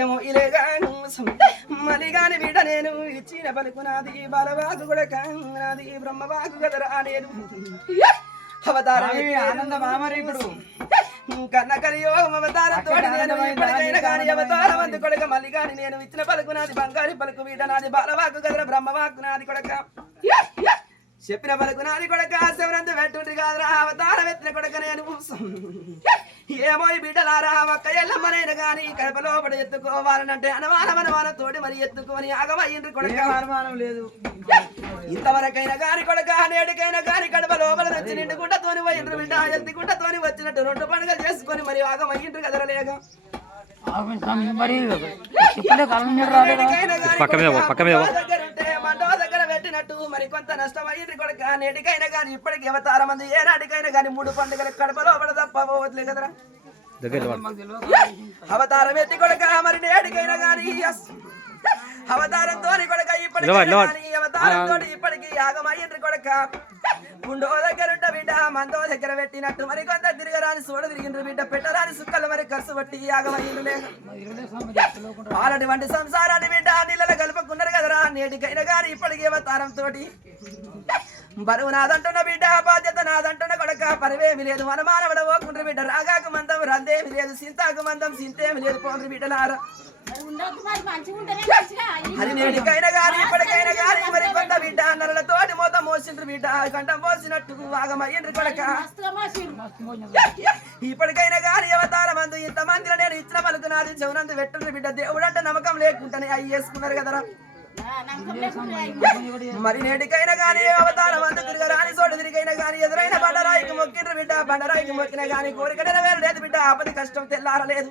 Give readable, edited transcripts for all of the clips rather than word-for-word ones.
ఏమో ఇలేగా మలిగాని బిడ్డ నేను ఇచ్చిన పలుకు నాది బాలవాకు కూడా నాది బ్రహ్మవాకు కదరా నేను అవతారం ఆనంద మామరి ఇప్పుడు కన్న కలియోగం అవతారంతో నేను ఇప్పటికైనా కానీ అవతారం అందు కొడక మల్లిగాని నేను ఇచ్చిన పలుకు నాది బంగారి పలుకు బిడ్డ నాది బాలవాకు కదరా బ్రహ్మవాకు నాది కొడక చెప్పిన పలుకు నాది కొడక శివరంత పెట్టుండ్రి కాదురా అవతారం ఎత్తిన కొడక నేను ఏమో ఈ బిడ్డలారా ఒక్క ఎల్లమ్మనైనా గాని కడప లోపల ఎత్తుకోవాలనంటే అనవాన తోటి మరి ఎత్తుకొని ఆగమయ్యిండ్రి కొడక అనుమానం లేదు ఇంతవరకైనా గాని కొడక నేటికైనా గాని కడప లోపల వచ్చి నిండుకుంటతోని పోయిండ్రు బిడ్డ ఎత్తుకుంటతోని వచ్చినట్టు 2 పండుగలు చేసుకొని మరి ఆగమయ్యిండ్రు కదరలేక మంటో దగ్గర పెట్టినట్టు మరి కొంత నష్టమైంది కొడక నేటికైనా గాని ఇప్పటికి అవతారం మంది ఏ నాటికైనా గాని 3 పండుగలు కడప లోపల తప్పవట్లే కదరా అవతారం ఎత్తి కొడక మరి నేటికైనా గాని అవతారంతో కొడక ఇప్పటికి అవతారంతో ఇప్పటికి యాగమయ్యిండ్రి కొడక గుండో దగ్గర బిడ్డ మందో దగ్గర పెట్టినట్టు మరి కొంత తిరగరాని సోడ తిరిగిండ్రు బిడ్డ పెట్టరాని సుక్కలు మరి ఖర్చు పట్టి యాగమయ్యిండ్రు వాళ్ళటి వంటి సంసారాన్ని బిడ్డ నీళ్ళ కలుపుకున్నారు కదరా నేటికైనా గాని ఇప్పటికి అవతారంతో బరువు నాదంటున్న బిడ్డ బాధ్యత నాదంటున్న కొడక పరివేమి లేదు మనమానవడ ఓకుండ్రు బిడ్డ రాగాకు మందం రందేమి లేదు సింతాకు మందం సింతేమి లేదు పోండ్రు బిడ్డలారా అది నేటికైనా గాని ఇప్పటికైనా గాని మరి కొంత బిడ్డ నరలతోటి మొత్తం మోసిండ్రు బిడ్డ కంఠం పోసినట్టు వాగమయ్యిండ్రు కొడక ఇప్పటికైనా గాని అవతారం అందు ఇంతమందిలో నేను ఇచ్చిన పలుకు నాది చెవునందు పెట్టుండ్రు బిడ్డ దేవుడంటే నమ్మకం లేకుండానే అవి వేసుకున్నారు కదరా మరి నేటికైనా గాని అవతారం అందు తిరగరాని చోటు తిరిగైనా గాని ఎదురైన బండరాయికి మొక్కిండ్రు బిడ్డ బండరాయికి మొక్కిన గాని కోరిక నెరవేరలేదు బిడ్డ ఆపది కష్టం తెల్లారలేదు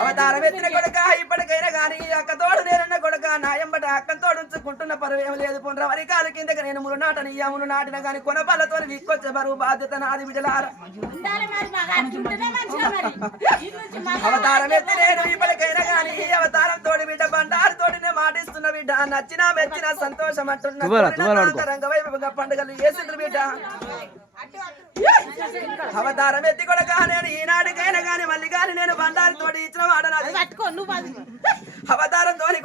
అవతారం ఎత్తిన కొడక ఇప్పటికైనా గాని అక్కతోడు నేనున్న కొడక నాయంబట అక్కతోడు ఉంచుకుంటున్న పరువేం లేదు పొండ్ర వరి కాలు కిందకి నేను మును నాటిన గాని కొనపల్లతో వీక్కొచ్చే బరువు బాధ్యత నాది బిడ్డలారా అవతారం ఎత్తి నేను ఇప్పటికైనా గాని అవతారం తోడి బిడ్డ బండారు తోడినే మాటిస్తున్న బిడ్డ నచ్చినా మెచ్చిన సంతోషం అంటున్న రంగవైపుగా పండుగలు వేసిండ్రు బిడ్డ అవతారం ఎత్తి కొడక నేను ఈనాటికైనా గాని మళ్ళీ గాని నేను బండారి తోటి ఇచ్చిన వాడనాది అవతారం తోని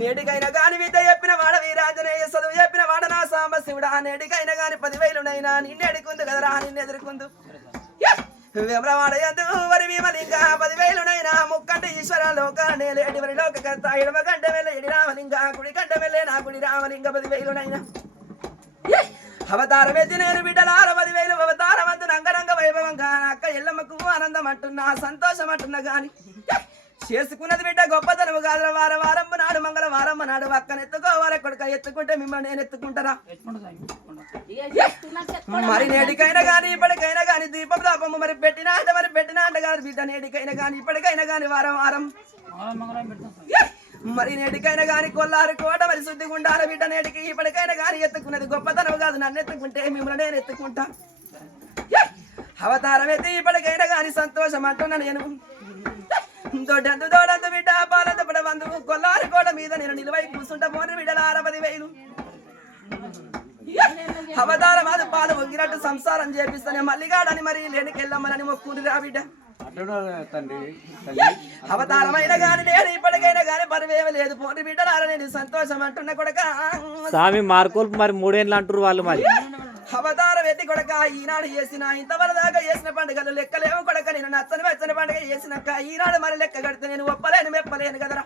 నేటికైనా గాని విద్య చెప్పిన వాడ వీరాంజనేయ చదువు చెప్పిన వాడ నా సాంబశివుడా నేటికైనా గాని 10,000నైనా నిన్నెడుకుందు కదరా నిన్నెదురుకుందు విమలవాడయద్దు వరి భీమలింగ 10,000నైనా ముక్కంటి ఈశ్వర లోక నేలేటి వరి లోక కర్త ఎడమ గంట వెళ్ళ ఎడి రామలింగ కుడి గంట వెళ్ళే నా కుడి రామలింగ 10,000నైనా అవతారం ఎత్తి నేను బిడ్డలార 10,000 అవతారం అందు రంగరంగ వైభవంగా అక్క ఎల్లమ్మకు ఆనందం అంటున్నా సంతోషం అంటున్నా గాని చేసుకున్నది బిడ్డ గొప్పతనము కాదు వారంపు నాడు మంగళవారం నాడు అక్కనెత్తుకోవాలి కొడుక ఎత్తుకుంటే మిమ్మల్ని నేను ఎత్తుకుంటారా మరి నేటికైనా గాని ఇప్పటికైనా గాని దీపం దాపము మరి పెట్టినా అంటే కాదు బిడ్డ నేటికైనా గాని ఇప్పటికైనా గాని వారం మరి నేటికైనా గాని కొల్లారు కోట మరి శుద్ధిగా ఉండాలి బిడ్డ నేటికి ఇప్పటికైనా గాని ఎత్తుకున్నది గొప్పతనం కాదు నన్ను ఎత్తుకుంటే మిమ్మల్ని నేను ఎత్తుకుంటా అవతారం ఎత్తి ఇప్పటికైనా గాని సంతోషం అంటున్నా నేను దొడ్డందు బిడ్డ పాలంత పడవందు కొల్లారి కోట మీద నేను నిలువై కూర్చుంటా పోని బిడ్డలార 10,000 అవతారం అది పాలు వంగినట్టు సంసారం చేపిస్తానే మల్లిగాడని మరి లేనికెళ్ళమ్మని మొక్కుడిరా బిడ్డ అవతారమైన గాని నేను ఇప్పటికైనా గాని పరివేమ లేదు పోని బిడ్డలార నేను సంతోషం అంటున్నా కొడక స్వామి మార్కోలు మరి 3 ఏళ్ళు అంటారు వాళ్ళు మరి అవతారం ఎత్తి కొడక ఈనాడు చేసిన ఇంతవరకు దాకా చేసిన పండుగలు లెక్కలేమో కొడక నేను నచ్చని వచ్చని పండుగ చేసినాక ఈనాడు మరి లెక్క కడితే నేను ఒప్పలేను మెప్పలేను కదరా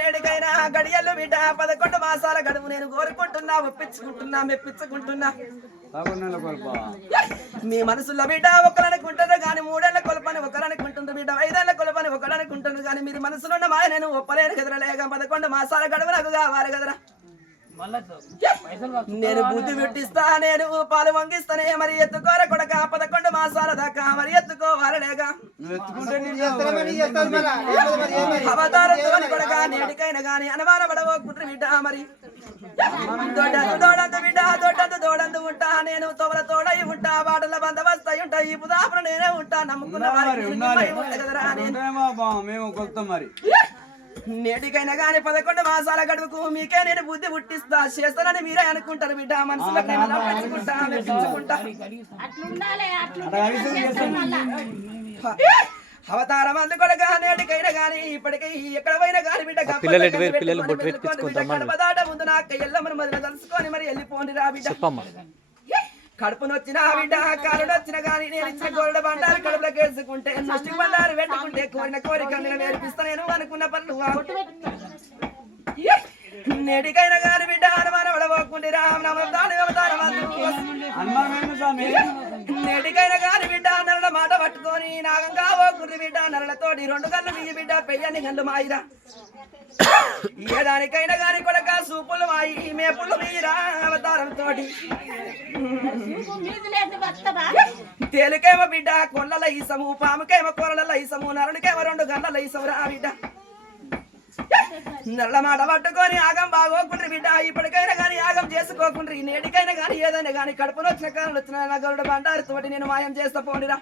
నేటికైనా గడియలు బిడ్డ 11 మాసాల గడువు నేను కోరుకుంటున్నా ఒప్పించుకుంటున్నా మెప్పించుకుంటున్నా మీ మనసులో బిడ్డ ఒకరనుకుంటారు కానీ 3 ఏళ్ల కొలపని ఒకరనుకుంటుంది బిడ్డ 5 ఏళ్ల కొలపని ఒకరనుకుంటుంది కానీ మీరు మనసులో ఉన్న మాయ నేను ఒప్పలేను కదరా లేక 11 మాసాల గడువు నాకు కావాలి కదరా నేను బుద్ధి పెట్టిస్తా నేను పాలు వంగిస్తానే మరి ఎత్తుకోర కొడక 11 మాసాల దాకా మరి ఎత్తుకోవాలి లేక అవతారంతో కొడక నేటికైనా గాని అనుమాన పడవకుంటు బిడ్డ మరి దోడందు ఉంటా నేను తోవల తోడై ఉంటా బాటల బందవస్తాయి ఉంటా ఈ పుదాపుర నేనే ఉంటా నమ్ముకున్న నేటికైనా గాని 11 మాసాల గడువుకు మీకే నేను బుద్ధి పుట్టిస్తా చేస్తానని మీరే అనుకుంటారు బిడ్డ మనసులో పెంచుకుంటా మెచ్చుకుంటా అవతారం అందుకొడగా నేటికైనా గాని ఇప్పటికీ ఎక్కడ పోయినా గాని బిడ్డ పిల్లలు ఎటు పోయి పిల్లలు బొట్టు పెట్టించుకుంటాం కడపదాట ముందు నా అక్క ఎల్లమ్మని మొదలు కలుసుకొని మరి వెళ్ళిపోండి రా బిడ్డ చెప్పమ్మా కడుపునొచ్చిన బిడ్డ కాలునొచ్చిన గాని నేను ఇచ్చిన గోరడ బండారు కడుపులో కేసుకుంటే నష్టి బండారు పెట్టుకుంటే కోరిన కోరిక నేను నేర్పిస్తా నేను అనుకున్న పనులు నేటికైనా గాని బిడ్డ అనుమానం పడబోకుండి నేటికైనా గాని బిడ్డ నరల మాట పట్టుకొని నాగం కావోకుండ్రి బిడ్డ నరలతోటి 2 గంటలు నీ బిడ్డ పెయ్యని గంటలు మాయిరా ఏ దానికైనా గాని కొడక సూపులు మాయి మేపులు మీరా అవతారంతో తేలికేమో బిడ్డ కొల్లల ఈసము పాముకేమో కొరల ఈసము నరునికేమో 2 గంటల ఈసము రా బిడ్డ నల్ల మాట పట్టుకొని ఆగం బాగోకుండ్రి బిడ్డ ఇప్పటికైనా కానీ ఆగం చేసుకోకుండ్రి నేటికైనా కానీ ఏదైనా కానీ కడుపున వచ్చిన కాలం వచ్చిన నా గరుడ బండారు తోటి నేను మాయం చేస్తా పోండిరా